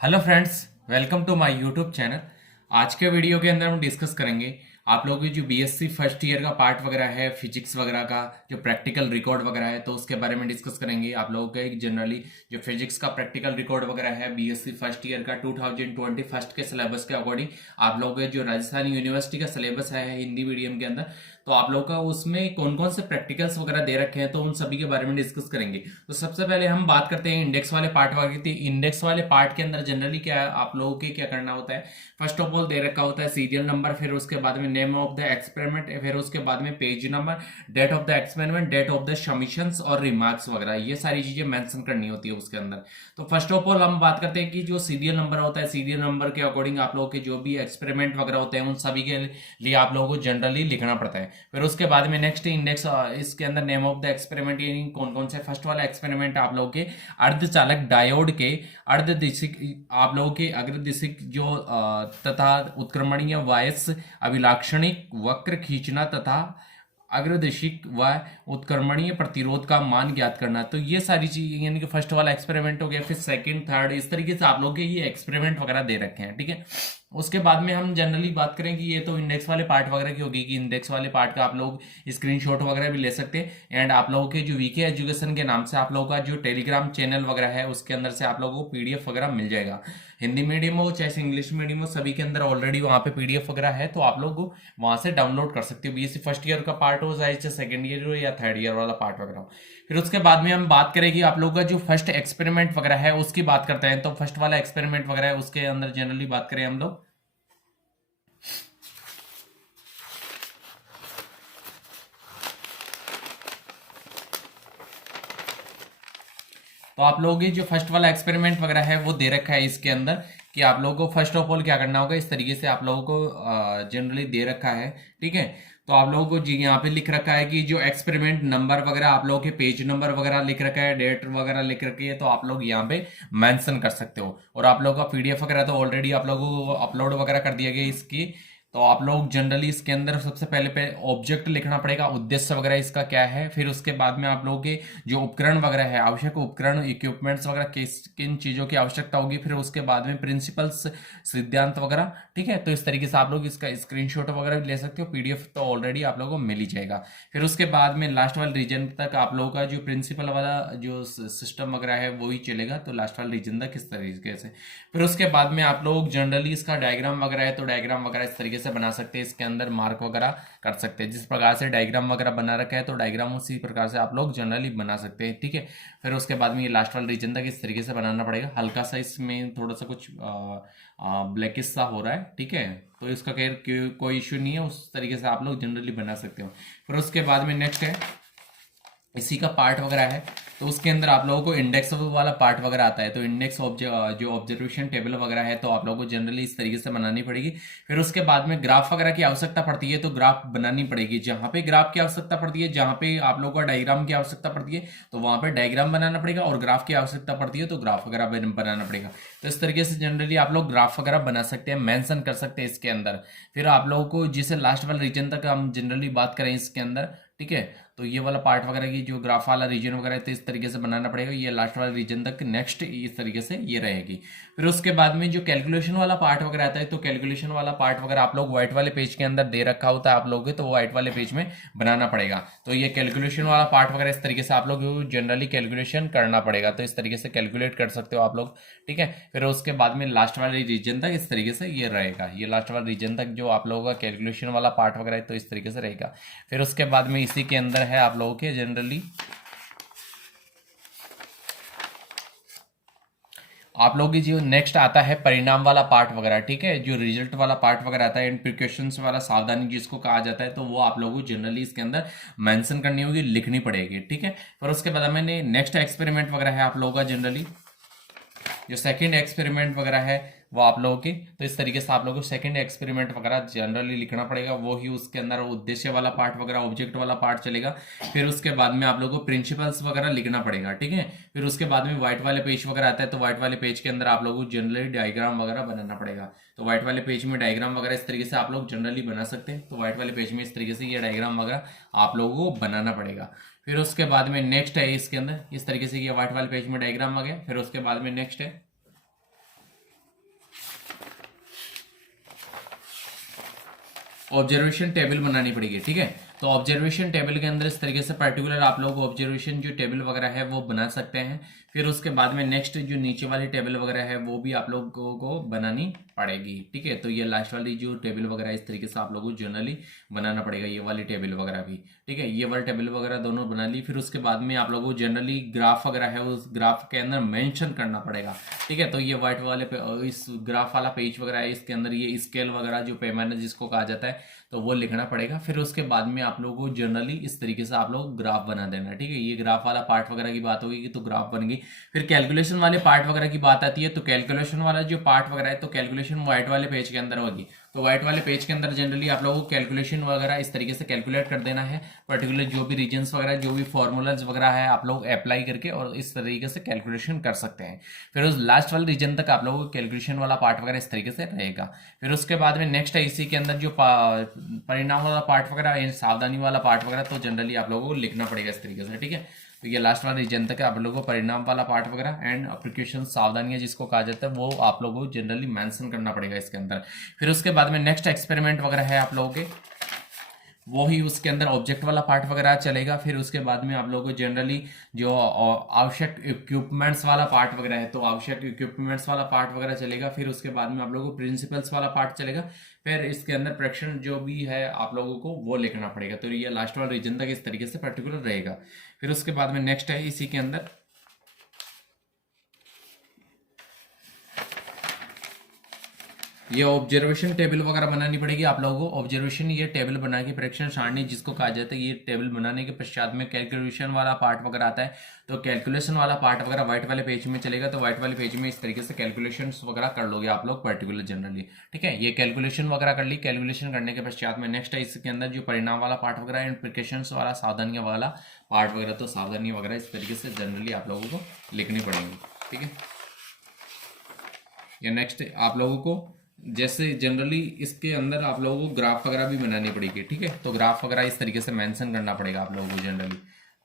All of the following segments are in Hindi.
Hello friends, welcome to my YouTube channel. आज के वीडियो के अंदर हम डिस्कस करेंगे आप लोगों की जो बीएससी फर्स्ट ईयर का पार्ट वगैरह है, फिजिक्स वगैरह का जो प्रैक्टिकल रिकॉर्ड वगैरह है, तो उसके बारे में डिस्कस करेंगे। आप लोगों के जनरली जो फिजिक्स का प्रैक्टिकल रिकॉर्ड वगैरह है बीएससी फर्स्ट ईयर का 2021 के सिलेबस के अकॉर्डिंग, आप लोगों के जो राजस्थान यूनिवर्सिटी का सिलेबस है हिंदी मीडियम के अंदर, तो आप लोगों का उसमें कौन कौन से प्रैक्टिकल्स वगैरह दे रखे हैं, तो उन सभी के बारे में डिस्कस करेंगे। तो सबसे पहले हम बात करते हैं इंडेक्स वाले पार्ट वगैरह की। इंडेक्स वाले पार्ट के अंदर जनरली क्या आप लोगों के क्या करना होता है, फर्स्ट ऑफ ऑल दे रखा होता है सीरियल नंबर, फिर उसके बाद में नेम ऑफ द एक्सपेरिमेंट, फिर उसके बाद में page number, date of the experiment, date of the submissions और रिमार्क्स वगैरह, ये सारी चीजें मेंशन करनी होती है उसके अंदर। तो फर्स्ट ऑफ ऑल हम बात करते हैं कि जो सीरियल नंबर होता है, सीरियल नंबर के अकॉर्डिंग आप लोगों के जो भी एक्सपेरिमेंट वगैरह होते हैं उन सभी के लिए आप लोगों को जनरली लिखना पड़ता है। फिर उसके बाद में नेक्स्ट इंडेक्स, इसके अंदर नेम ऑफ द एक्सपेरिमेंट, यानी कौन कौन से फर्स्ट वाला एक्सपेरिमेंट आप लोगों के अर्धचालक डायोड के अर्धदिशिक, आप लोगों के अग्रदिशिक जो तथा उत्क्रमणीय वायस अभिलाक्षणिक वक्र खींचना तथा अग्रदिशिक व उत्क्रमणीय प्रतिरोध का मान ज्ञात करना। तो ये सारी चीज यानी कि फर्स्ट वाला एक्सपेरिमेंट हो गया। फिर सेकंड, थर्ड, इस तरीके से आप लोग के ये एक्सपेरिमेंट वगैरह दे रखे हैं, ठीक है। उसके बाद में हम जनरली बात करें कि ये तो इंडेक्स वाले पार्ट वगैरह की होगी, कि इंडेक्स वाले पार्ट का आप लोग स्क्रीनशॉट वगैरह भी ले सकते हैं। एंड आप लोगों के जो वीके एजुकेशन के नाम से आप लोगों का जो टेलीग्राम चैनल वगैरह है उसके अंदर से आप लोगों को पीडीएफ वगैरह मिल जाएगा। हिंदी मीडियम हो चाहे इंग्लिश मीडियम हो, सभी के अंदर ऑलरेडी वहाँ पे पीडीएफ वगैरह है, तो आप लोग वहाँ से डाउनलोड कर सकते हो। बीएससी फर्स्ट ईयर का पार्ट हो चाहे सेकंड ईयर हो या थर्ड ईयर वाला पार्ट वगैरह हो। फिर उसके बाद में हम बात करें कि आप लोगों का जो फर्स्ट एक्सपेरिमेंट वगैरह है उसकी बात करते हैं। तो फर्स्ट वाला एक्सपेरिमेंट वगैरह है उसके अंदर जनरली बात करें हम लोग, तो आप लोगों की जो फर्स्ट वाला एक्सपेरिमेंट वगैरह है वो दे रखा है इसके अंदर, कि आप लोगों को फर्स्ट ऑफ ऑल क्या करना होगा, इस तरीके से आप लोगों को जनरली दे रखा है, ठीक है। तो आप लोगों को जी यहाँ पे लिख रखा है कि जो एक्सपेरिमेंट नंबर वगैरह आप लोगों के पेज नंबर वगैरह लिख रखा है, डेट वगैरह लिख रखी है, तो आप लोग यहाँ पे मेंशन कर सकते हो। और आप लोगों का पीडीएफ वगैरह तो ऑलरेडी आप लोगों को अपलोड वगैरह कर दिया गया इसकी। तो आप लोग जनरली इसके अंदर सबसे पहले पे ऑब्जेक्ट लिखना पड़ेगा, उद्देश्य वगैरह इसका क्या है। फिर उसके बाद में आप लोगों के जो उपकरण वगैरह है, आवश्यक उपकरण इक्विपमेंट्स वगैरह किस किन चीज़ों की आवश्यकता होगी। फिर उसके बाद में प्रिंसिपल्स, सिद्धांत वगैरह, ठीक है। तो इस तरीके से आप लोग इसका स्क्रीनशॉट वगैरह भी ले सकते हो, पीडीएफ तो ऑलरेडी आप लोगों को मिल ही जाएगा। फिर उसके बाद में लास्ट वाले रीजन तक आप लोगों का जो प्रिंसिपल वाला जो सिस्टम वगैरह है वही चलेगा, तो लास्ट वाले रीजन तक किस तरीके से। फिर उसके बाद में आप लोग जनरली इसका डायग्राम वगैरह है, तो डायग्राम वगैरह इस तरीके से बना सकते हैं, इसके अंदर मार्क वगैरह कर सकते हैं। जिस प्रकार से डायग्राम वगैरह बना रखा है तो डायग्राम उसी प्रकार से आप लोग जनरली बना सकते हैं, ठीक है। फिर उसके बाद में ये लास्ट वाला रीजन तक इस तरीके से बनाना पड़ेगा। हल्का सा इसमें थोड़ा सा कुछ ब्लैकिश सा हो रहा है, ठीक है, तो इसका खैर कोई इश्यू नहीं है, उस तरीके से आप लोग जनरली बना सकते हो। फिर उसके बाद में नेक्स्ट है इसी का पार्ट वगैरह है, तो उसके अंदर आप लोगों को इंडेक्स वाला पार्ट वगैरह आता है। तो इंडेक्स जो ऑब्जर्वेशन टेबल वगैरह है, तो आप लोगों को जनरली इस तरीके से बनानी पड़ेगी। फिर उसके बाद में ग्राफ वगैरह की आवश्यकता पड़ती है, तो ग्राफ बनानी पड़ेगी। जहाँ पे ग्राफ की आवश्यकता पड़ती है, जहाँ पे आप लोगों को डायग्राम की आवश्यकता पड़ती है, तो वहाँ पे डायग्राम बनाना पड़ेगा। और ग्राफ की आवश्यकता पड़ती है तो ग्राफ वगैरह बनाना पड़ेगा। तो इस तरीके से जनरली आप लोग ग्राफ वगैरह बना सकते हैं, मेंशन कर सकते हैं इसके अंदर। फिर आप लोगों को जिसे लास्ट वाले रीजन तक हम जनरली बात करें इसके अंदर, ठीक है, तो ये वाला पार्ट वगैरह की जो ग्राफ वाला रीजन वगैरह है, तो इस तरीके से बनाना पड़ेगा। ये लास्ट वाला रीजन तक नेक्स्ट इस तरीके से ये रहेगी। फिर उसके बाद में जो कैलकुलेशन वाला पार्ट वगैरह आता है, तो कैलकुलेशन वाला पार्ट वगैरह आप लोग व्हाइट वाले पेज के अंदर दे रखा होता है आप लोगों के, तो व्हाइट वाले पेज में बनाना पड़ेगा। तो ये कैलकुलेशन वाला पार्ट वगैरह इस तरीके से आप लोग जनरली कैलकुलेशन करना पड़ेगा, तो इस तरीके से कैलकुलेट कर सकते हो आप लोग, ठीक है। फिर उसके बाद में लास्ट वाले रीजन तक इस तरीके से ये रहेगा। ये लास्ट वाले रीजन तक जो आप लोगों का कैलकुलेशन वाला पार्ट वगैरह है, तो इस तरीके से रहेगा। फिर उसके बाद में इसी के अंदर है आप लोगों के जनरली आप लोगों की जो नेक्स्ट आता है परिणाम वाला पार्ट वगैरह, ठीक है, जो रिजल्ट वाला पार्ट वगैरह आता है, एंड प्रिकॉशंस वाला, सावधानी जिसको कहा जाता है, तो वो आप लोगों को जनरली इसके अंदर मेंशन करनी होगी, लिखनी पड़ेगी, ठीक है। फिर उसके बाद मैंने नेक्स्ट एक्सपेरिमेंट वगैरह है आप लोगों का जनरली जो सेकंड एक्सपेरिमेंट वगैरह है वो आप लोगों की, तो इस तरीके से आप लोगों को सेकंड एक्सपेरिमेंट वगैरह जनरली लिखना पड़ेगा। वो ही उसके अंदर उद्देश्य वाला पार्ट वगैरह, ऑब्जेक्ट वाला पार्ट चलेगा। फिर उसके बाद में आप लोगों को प्रिंसिपल्स वगैरह लिखना पड़ेगा, ठीक है। फिर उसके बाद में व्हाइट वाले पेज वगैरह आता है, तो व्हाइट वाले पेज के अंदर आप लोगों को जनरली डायग्राम वगैरह बनाना पड़ेगा। तो व्हाइट वाले पेज में डायग्राम वगैरह इस तरीके से आप लोग जनरली बना सकते हैं। तो व्हाइट वाले पेज में इस तरीके से ये डायग्राम वगैरह आप लोगों को बनाना पड़ेगा। फिर उसके बाद में नेक्स्ट है इसके अंदर इस तरीके से ये व्हाइट वाले पेज में डायग्राम आ गया। फिर उसके बाद में नेक्स्ट है ऑब्जर्वेशन टेबल बनानी पड़ेगी, ठीक है। तो ऑब्जर्वेशन टेबल के अंदर इस तरीके से पर्टिकुलर आप लोग ऑब्जर्वेशन जो टेबल वगैरह है वो बना सकते हैं। फिर उसके बाद में नेक्स्ट जो नीचे वाली टेबल वगैरह है वो भी आप लोगों को बनानी पड़ेगी, ठीक है। तो ये लास्ट वाली जो टेबल वगैरह है इस तरीके से आप लोगों को जनरली बनाना पड़ेगा, ये वाली टेबल वगैरह भी, ठीक है। ये वाली टेबल वगैरह दोनों बना ली। फिर उसके बाद में आप लोगों को जनरली ग्राफ वगैरह है उस ग्राफ के अंदर मेंशन करना पड़ेगा, ठीक है। तो ये व्हाइट वाले इस ग्राफ वाला पेज वगैरह है, इसके अंदर ये स्केल वगैरह जो पैमाना जिसको कहा जाता है तो वो लिखना पड़ेगा। फिर उसके बाद में आप लोगों को जनरली इस तरीके से आप लोग ग्राफ बना देना, ठीक है। ये ग्राफ वाला पार्ट वगैरह की बात होगी तो ग्राफ बन गई। फिर कैलकुलेशन वाले पार्ट वगैरह की बात आती है, तो कैलकुलेशन वाला जो पार्ट वगैरह है तो कैलकुलेशन व्हाइट वाले पेज के अंदर होगी। तो व्हाइट वाले पेज के अंदर जनरली आप लोगों को कैलकुलेशन वगैरह इस तरीके से कैलकुलेट कर देना है, पर्टिकुलर जो भी रीजन्स वगैरह जो भी फॉर्मूलाज वगैरह है आप लोग अप्लाई करके और इस तरीके से कैलकुलेशन कर सकते हैं। फिर उस लास्ट वाले रीजन तक आप लोगों को कैलकुलेशन वाला पार्ट वगैरह इस तरीके से रहेगा। फिर उसके बाद में नेक्स्ट है इसी के अंदर जो परिणाम वाला पार्ट वगैरह, सावधानी वाला पार्ट वगैरह, तो जनरली आप लोगों को लिखना पड़ेगा इस तरीके से, ठीक है। तो ये लास्ट वाला रीजन तक आप लोगों को परिणाम वाला पार्ट वगैरह एंड प्रिकॉशन सावधानियां जिसको कहा जाता है वो आप लोगों को जनरली मेंशन करना पड़ेगा इसके अंदर। फिर उसके बाद में नेक्स्ट एक्सपेरिमेंट वगैरह है आप लोगों के, वो ही उसके अंदर ऑब्जेक्ट वाला पार्ट वगैरह चलेगा। फिर उसके बाद में आप लोगों को जनरली जो आवश्यक इक्विपमेंट्स वाला पार्ट वगैरह है तो आवश्यक इक्विपमेंट्स वाला पार्ट वगैरह चलेगा। फिर उसके बाद में आप लोगों को प्रिंसिपल्स वाला पार्ट चलेगा। फिर इसके अंदर प्रेडिक्शन जो भी है आप लोगों को वो लिखना पड़ेगा। तो ये लास्ट वाला रीजन तक इस तरीके से पर्टिकुलर रहेगा। फिर उसके बाद में नेक्स्ट है इसी के अंदर ये ऑब्जर्वेशन टेबल वगैरह बनानी पड़ेगी आप लोगों को। ऑब्जर्वेशन ये टेबल बना के प्रेडिक्शन सारणी जिसको कहा जाता है, ये टेबल बनाने के पश्चात में कैलकुलेशन वाला पार्ट वगैरह आता है। तो कैलकुलेशन वाला पार्ट वगैरह व्हाइट वाले पेज में चलेगा। तो व्हाइट वाले पेज में इस तरीके से कैलकुलेशन वगैरह कर लोगे आप लोग पर्टिकुलर जनरली, ठीक है। ये कैलकुलेशन वगैरह कर ली। कैलकुलेशन करने के पश्चात में नेक्स्ट है इसके अंदर जो परिणाम वाला पार्ट वगैरह एंड प्रिकॉशन वाला सावधानियां वाला पार्ट वगैरह, तो सावधानियां वगैरह इस तरीके से जनरली आप लोगों को लिखनी पड़ेंगी, ठीक है। या नेक्स्ट आप लोगों को जैसे जनरली इसके अंदर आप लोगों को ग्राफ वगैरह भी बनानी पड़ेगी, ठीक है। तो ग्राफ वगैरह इस तरीके से मेंशन करना पड़ेगा आप लोगों को जनरली।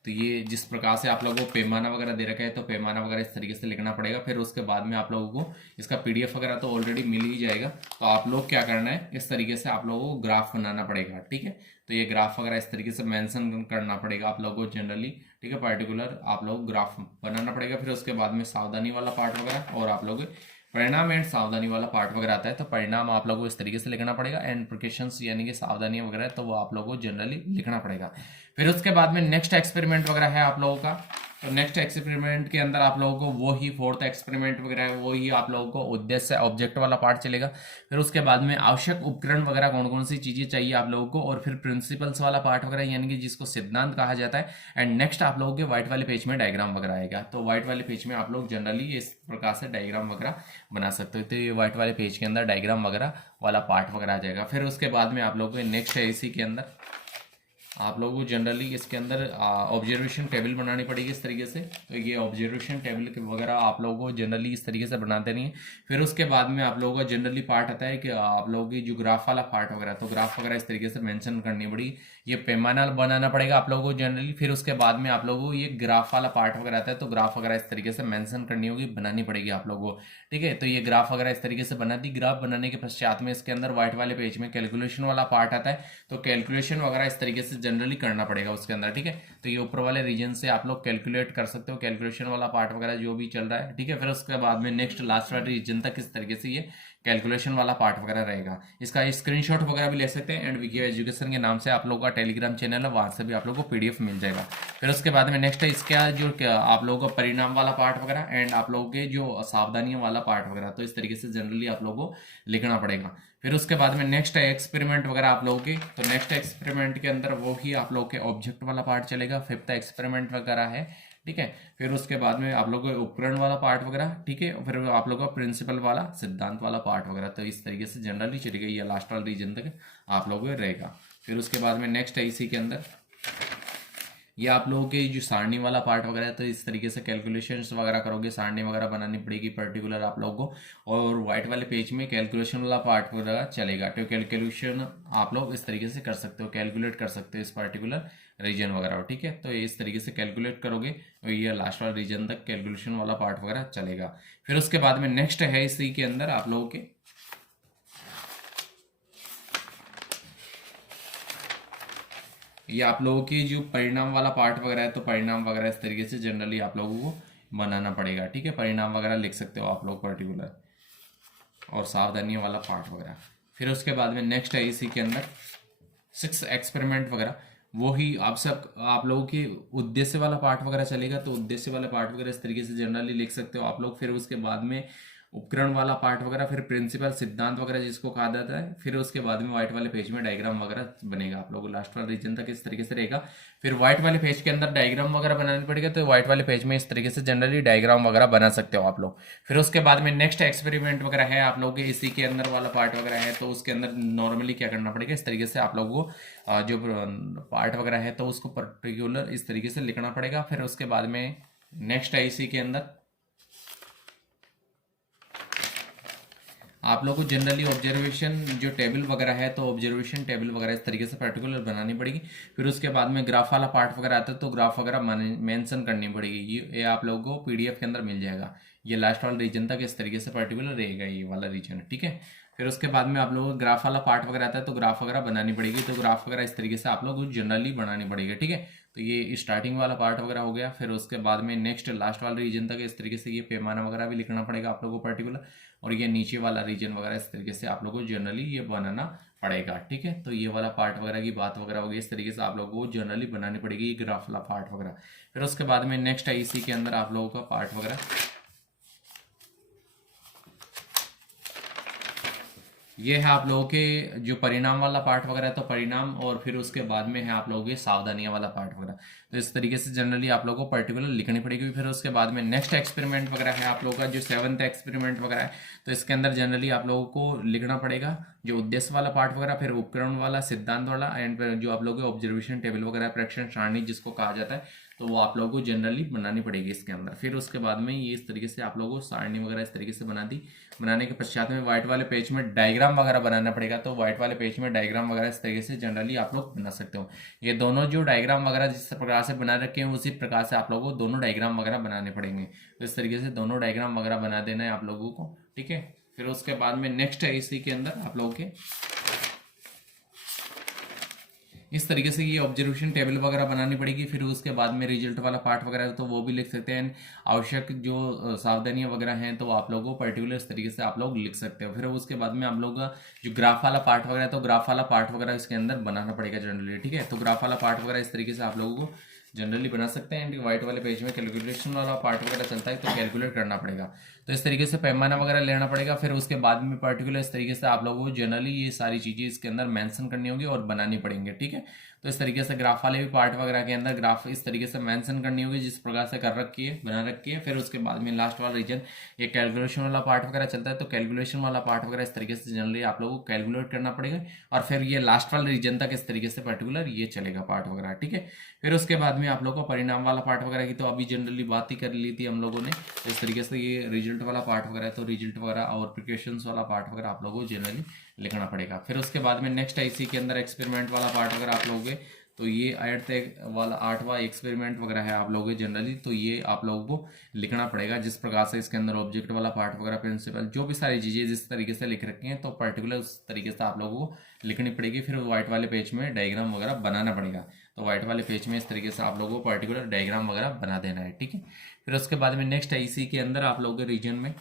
तो ये जिस प्रकार से आप लोगों को पैमाना वगैरह दे रखा है तो पैमाना वगैरह इस तरीके से लिखना पड़ेगा। फिर उसके बाद में आप लोगों को इसका पीडीएफ वगैरह तो ऑलरेडी मिल ही जाएगा। तो आप लोग क्या करना है, इस तरीके से आप लोगों को ग्राफ बनाना पड़ेगा, ठीक है। तो ये ग्राफ वगैरह इस तरीके से मेंशन करना पड़ेगा आप लोगों को जनरली, ठीक है। पर्टिकुलर आप लोग ग्राफ बनाना पड़ेगा। फिर उसके बाद में सावधानी वाला पार्ट वगैरह और आप लोग परिणाम एंड सावधानी वाला पार्ट वगैरह आता है। तो परिणाम आप लोगों को इस तरीके से लिखना पड़ेगा एंड प्रिकॉशंस यानी कि सावधानियां वगैरह तो वो आप लोगों को जनरली लिखना पड़ेगा। फिर उसके बाद में नेक्स्ट एक्सपेरिमेंट वगैरह है आप लोगों का। तो नेक्स्ट एक्सपेरिमेंट के अंदर आप लोगों को वो ही फोर्थ एक्सपेरिमेंट वगैरह है वो ही आप लोगों को उद्देश्य ऑब्जेक्ट वाला पार्ट चलेगा। फिर उसके बाद में आवश्यक उपकरण वगैरह कौन कौन सी चीजें चाहिए आप लोगों को, और फिर प्रिंसिपल्स वाला पार्ट वगैरह यानी कि जिसको सिद्धांत कहा जाता है। एंड नेक्स्ट आप लोगों के व्हाइट वाले पेज में डायग्राम वगैरह आएगा। तो व्हाइट वाले पेज में आप लोग जनरली इस प्रकार से डायग्राम वगैरह बना सकते हो। तो ये व्हाइट वाले पेज के अंदर डायग्राम वगैरह वाला पार्ट वगैरह आ जाएगा। फिर उसके बाद में आप लोगों को नेक्स्ट है इसी के अंदर आप लोगों को जनरली इसके अंदर ऑब्जर्वेशन टेबल बनानी पड़ेगी इस तरीके से। तो ये ऑब्जर्वेशन टेबल वगैरह आप लोगों को जनरली इस तरीके से बना देनी है। फिर उसके बाद में आप लोगों का जनरली पार्ट आता है कि आप लोगों की जो ग्राफ वाला पार्ट वगैरह, तो ग्राफ वगैरह इस तरीके से मेंशन करनी पड़ेगी। ये पैमाना बनाना पड़ेगा आप लोगों को जनरली। फिर उसके बाद में आप लोगों को ये ग्राफ वाला पार्ट वगैरह आता है तो ग्राफ वगैरह इस तरीके से मेंशन करनी होगी, बनानी पड़ेगी आप लोगों को, ठीक है। तो ये ग्राफ वगैरह इस तरीके से बना दी। ग्राफ बनाने के पश्चात में इसके अंदर व्हाइट वाले पेज में कैलकुलेशन वाला पार्ट आता है। तो कैलकुलेशन वगैरह इस तरीके से जनरली करना पड़ेगा उसके अंदर, ठीक है। तो ये ऊपर वाले रीजन से आप लोग कैलकुलेट कर सकते हो कैलकुलेशन वाला पार्ट वगैरह जो भी चल रहा है, ठीक है। फिर उसके बाद में नेक्स्ट लास्ट वाले रीजन तक इस तरीके से ये कैलकुलेशन वाला पार्ट वगैरह रहेगा। इसका स्क्रीनशॉट वगैरह भी ले सकते हैं एंड विकी एजुकेशन के नाम से आप लोगों का टेलीग्राम चैनल है, वहां से भी आप लोगों को पीडीएफ मिल जाएगा। फिर उसके बाद में नेक्स्ट है इसका जो आप लोगों का परिणाम वाला पार्ट वगैरह एंड आप लोगों के जो सावधानियों वाला पार्ट वगैरह, तो इस तरीके से जनरली आप लोगों को लिखना पड़ेगा। फिर उसके बाद में नेक्स्ट है एक्सपेरिमेंट वगैरह आप लोगों के। तो नेक्स्ट एक्सपेरिमेंट के अंदर वो ही आप लोगों के ऑब्जेक्ट वाला पार्ट चलेगा, फिफ्थ एक्सपेरिमेंट वगैरह है, ठीक है। फिर उसके बाद में आप लोगों को उपकरण वाला पार्ट वगैरह, ठीक है। फिर आप लोगों का प्रिंसिपल वाला सिद्धांत वाला पार्ट वगैरह, तो इस तरीके से जनरली चलेगा। ये लास्ट वाला रीजन तक आप लोगों को रहेगा। फिर उसके बाद में नेक्स्ट है इसी के अंदर ये आप लोगों के जो सारणी वाला पार्ट वगैरह है, तो इस तरीके से कैलकुलेशंस वगैरह करोगे, सारणी वगैरह बनानी पड़ेगी पर्टिकुलर आप लोगों को। और व्हाइट वाले पेज में कैलकुलेशन वाला पार्ट वगैरह चलेगा। तो कैलकुलेशन आप लोग इस तरीके से कर सकते हो, कैलकुलेट कर सकते हो इस पर्टिकुलर रीजन वगैरह, ठीक है। तो इस तरीके से कैलकुलेट करोगे और ये लास्ट वाला रीजन तक कैलकुलेशन वाला पार्ट वगैरह चलेगा। फिर उसके बाद में नेक्स्ट है इसी के अंदर आप लोगों के ये आप लोगों की जो परिणाम वाला पार्ट वगैरह है, तो परिणाम वगैरह इस तरीके से जनरली आप लोगों को बनाना पड़ेगा। ठीक है, परिणाम वगैरह लिख सकते हो आप लोग पर्टिकुलर, और सावधानियों वाला पार्ट वगैरह। फिर उसके बाद में नेक्स्ट है इसी के अंदर 6 एक्सपेरिमेंट वगैरह, वो ही आप लोगों की उद्देश्य वाला पार्ट वगैरह चलेगा। तो उद्देश्य वाला पार्ट वगैरह इस तरीके से जनरली लिख सकते हो आप लोग। फिर उसके बाद में उपकरण वाला पार्ट वगैरह, फिर प्रिंसिपल सिद्धांत वगैरह जिसको कहा जाता है। फिर उसके बाद में व्हाइट वाले पेज में डायग्राम वगैरह बनेगा आप लोगों को, लास्ट वाला रीजन तक इस तरीके से रहेगा। फिर व्हाइट वाले पेज के अंदर डायग्राम वगैरह बनानी पड़ेगा, तो व्हाइट वाले पेज में इस तरीके से जनरली डायग्राम वगैरह बना सकते हो आप लोग। फिर उसके बाद में नेक्स्ट एक्सपेरिमेंट वगैरह है आप लोगों के इसी के अंदर वाला पार्ट वगैरह है, तो उसके अंदर नॉर्मली क्या करना पड़ेगा, इस तरीके से आप लोगों को जो पार्ट वगैरह है तो उसको पर्टिकुलर इस तरीके से लिखना पड़ेगा। फिर उसके बाद में नेक्स्ट है इसी के अंदर आप लोग को जनरली ऑब्जर्वेशन जो टेबल वगैरह है, तो ऑब्जर्वेशन टेबल वगैरह इस तरीके से पर्टिकुलर बनानी पड़ेगी। फिर उसके बाद में ग्राफ वाला पार्ट वगैरह आता है, तो ग्राफ वगैरह मेंशन करनी पड़ेगी। ये आप लोगों को पीडीएफ के अंदर मिल जाएगा। ये लास्ट वाला रीजन तक इस तरीके से पर्टिकुलर रहेगा ये वाला रीजन। ठीक है, फिर उसके बाद में आप लोगों को ग्राफ वाला पार्ट वगैरह आता है, तो ग्राफ वगैरह बनानी पड़ेगी। तो ग्राफ वगैरह इस तरीके से आप लोग जनरली बनानी पड़ेगी। ठीक है, तो ये स्टार्टिंग वाला पार्ट वगैरह हो गया। फिर उसके बाद में नेक्स्ट लास्ट वाला रीजन तक इस तरीके से ये पैमाना वगैरह भी लिखना पड़ेगा आप लोगों को पर्टिकुलर। और ये नीचे वाला रीजन वगैरह इस तरीके से आप लोगों को जनरली ये बनाना पड़ेगा। ठीक है, तो ये वाला पार्ट वगैरह की बात वगैरह होगी, इस तरीके से आप लोगों को जनरली बनानी पड़ेगी ये ग्राफ वाला पार्ट वगैरह। फिर उसके बाद में नेक्स्ट है इसी के अंदर आप लोगों का पार्ट वगैरह, ये है आप लोगों के जो परिणाम वाला पार्ट वगैरह है, तो परिणाम, और फिर उसके बाद में है आप लोगों के सावधानियां वाला पार्ट वगैरह। तो इस तरीके से जनरली आप लोगों को पर्टिकुलर लिखनी पड़ेगी। फिर उसके बाद में नेक्स्ट एक्सपेरिमेंट वगैरह है आप लोगों का जो 7th एक्सपेरिमेंट वगैरह है, तो इसके अंदर जनरली आप लोगों को लिखना पड़ेगा जो उद्देश्य वाला पार्ट वगैरह, फिर उपकरण वाला, सिद्धांत वाला, एंड जो आप लोगों के ऑब्जर्वेशन टेबल वगैरह, प्रेक्षण सारणी जिसको कहा जाता है, तो वो आप लोगों को जनरली बनानी पड़ेगी इसके अंदर। फिर उसके बाद में ये इस तरीके से आप लोगों को सारणी वगैरह इस तरीके से बना दी। बनाने के पश्चात में व्हाइट वाले पेज में डायग्राम वगैरह बनाना पड़ेगा। तो व्हाइट वाले पेज में डायग्राम वगैरह इस तरीके से जनरली आप लोग बना सकते हो। ये दोनों जो डायग्राम वगैरह जिस प्रकार से बना रखे हैं, उसी प्रकार से आप लोगों को दोनों डायग्राम वगैरह बनाने पड़ेंगे। तो इस तरीके से दोनों डायग्राम वगैरह बना देना है आप लोगों को। ठीक है, फिर उसके बाद में नेक्स्ट है इसी के अंदर आप लोगों के इस तरीके से ये ऑब्जर्वेशन टेबल वगैरह बनानी पड़ेगी। फिर उसके बाद में रिजल्ट वाला पार्ट वगैरह तो वो भी लिख सकते हैं। आवश्यक जो सावधानियां वगैरह हैं तो आप लोगों को पर्टिकुलर इस तरीके से आप लोग लिख सकते हो। फिर उसके बाद में आप लोग का जो ग्राफ वाला पार्ट वगैरह है, तो ग्राफ वाला पार्ट वगैरह इसके अंदर बनाना पड़ेगा जनरली। ठीक है, तो ग्राफ वाला पार्ट वगैरह इस तरीके से आप लोगों को जनरली बना सकते हैं। एंड व्हाइट वाले पेज में कैलकुलेशन वाला पार्ट वगैरह चलता है, तो कैलकुलेट करना पड़ेगा। तो इस तरीके से पैमाना वगैरह लेना पड़ेगा। फिर उसके बाद में पर्टिकुलर इस तरीके से आप लोगों को जनरली ये सारी चीज़ें इसके अंदर मेंशन करनी होगी और बनानी पड़ेंगे। ठीक है, तो इस तरीके से ग्राफ वाले भी पार्ट वगैरह के अंदर ग्राफ इस तरीके से मेंशन करनी होगी जिस प्रकार से कर रखी है, बना रखी है। फिर उसके बाद में लास्ट वाला रीजन ये कैलकुलेशन वाला पार्ट वगैरह चलता है, तो कैलकुलेशन वाला पार्ट वगैरह इस तरीके से जनरली आप लोगों को कैलकुलेट करना पड़ेगा। और फिर ये लास्ट वाले रीजन तक इस तरीके से पर्टिकुलर ये चलेगा पार्ट वगैरह। ठीक है, फिर उसके बाद में आप लोगों को परिणाम वाला पार्ट वगैरह की तो अभी जनरली बात ही कर ली थी हम लोगों ने। तो इस तरीके से ये रिजल्ट वाला पार्ट वगैरह है, तो रिजल्ट वगैरह और प्रिकॉशंस वाला पार्ट वगैरह आप लोगों को जनरली लिखना पड़ेगा। फिर उसके बाद में नेक्स्ट है इसी के अंदर एक्सपेरिमेंट वाला पार्ट वगैरह आप लोगों के, तो ये 8वां एक्सपेरिमेंट वगैरह है आप लोगों के जनरली, तो ये आप लोगों को लिखना पड़ेगा जिस प्रकार से इसके अंदर ऑब्जेक्ट वाला पार्ट वगैरह, प्रिंसिपल, जो भी सारी चीज़ें जिस तरीके से लिख रखी हैं, तो पर्टिकुलर उस तरीके से आप लोगों को लिखनी पड़ेगी। फिर व्हाइट वाले पेज में डायग्राम वगैरह बनाना पड़ेगा। तो व्हाइट वाले पेज में इस तरीके से आप लोगों को पर्टिकुलर डायग्राम वगैरह बना देना है। ठीक है, फिर उसके बाद में नेक्स्ट है इसी के अंदर आप लोगों के रीजन में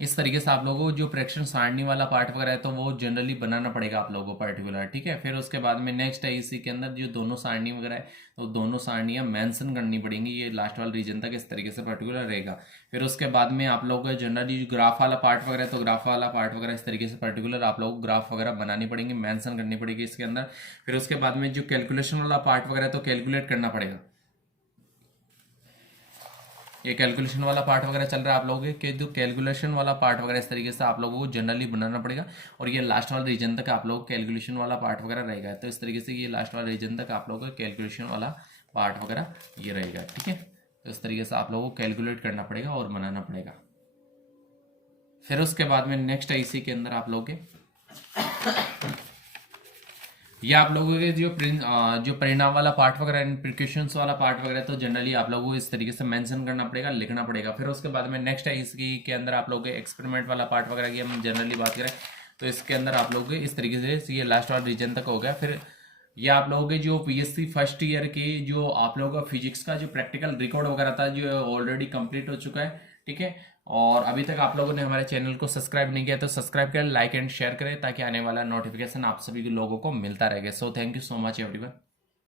इस तरीके से आप लोगों को जो प्रेक्षण सारणी वाला पार्ट वगैरह है, तो वो जनरली बनाना पड़ेगा आप लोगों को पर्टिकुलर। ठीक है, फिर उसके बाद में नेक्स्ट है इसी के अंदर जो दोनों सारणी वगैरह है, तो दोनों सारणियाँ मेंशन करनी पड़ेंगी। ये लास्ट वाला रीजन तक इस तरीके से पर्टिकुलर रहेगा। फिर उसके बाद में आप लोगों का जनरली जो ग्राफ वाला पार्ट वगैरह है, तो ग्राफ वाला पार्ट वगैरह इस तरीके से पर्टिकुलर आप लोगों को ग्राफ वगैरह बनानी पड़ेंगी, मेंशन करनी पड़ेगी इसके अंदर। फिर उसके बाद में जो कैलकुलेशन वाला पार्ट वगैरह है, तो कैलकुलेट करना पड़ेगा। ये कैलकुलेशन वाला पार्ट वगैरह चल रहा है आप लोगों के जो कैलकुलेशन वाला पार्ट वगैरह इस तरीके से आप लोगों को जनरली बनाना पड़ेगा। और ये लास्ट वाला रीजन तक आप लोगों को कैलकुलेशन वाला पार्ट वगैरह रहेगा। तो इस तरीके से ये लास्ट वाला रीजन तक आप लोगों का कैलकुलेशन वाला पार्ट वगैरह ये रहेगा। ठीक है, तो इस तरीके से आप लोगों को कैलकुलेट करना पड़ेगा और बनाना पड़ेगा। फिर उसके बाद में नेक्स्ट है इसी के अंदर आप लोग के ये आप लोगों के जो परिणाम वाला पार्ट वगैरह एंड प्रिकॉशंस वाला पार्ट वगैरह तो जनरली आप लोगों को इस तरीके से मेंशन करना पड़ेगा, लिखना पड़ेगा। फिर उसके बाद में नेक्स्ट है इसकी के अंदर आप लोगों के एक्सपेरिमेंट वाला पार्ट वगैरह की हम जनरली बात करें तो इसके अंदर आप लोगों के इस तरीके से ये लास्ट वाला रीजन तक हो गया। फिर ये आप लोगों के जो पीएससी फर्स्ट ईयर की जो आप लोगों का फिजिक्स का जो प्रैक्टिकल रिकॉर्ड वगैरह था जो ऑलरेडी कंप्लीट हो चुका है, ठीक है। और अभी तक आप लोगों ने हमारे चैनल को सब्सक्राइब नहीं किया तो सब्सक्राइब करें, लाइक एंड शेयर करें ताकि आने वाला नोटिफिकेशन आप सभी लोगों को मिलता रहेगा। So thank you so much everyone.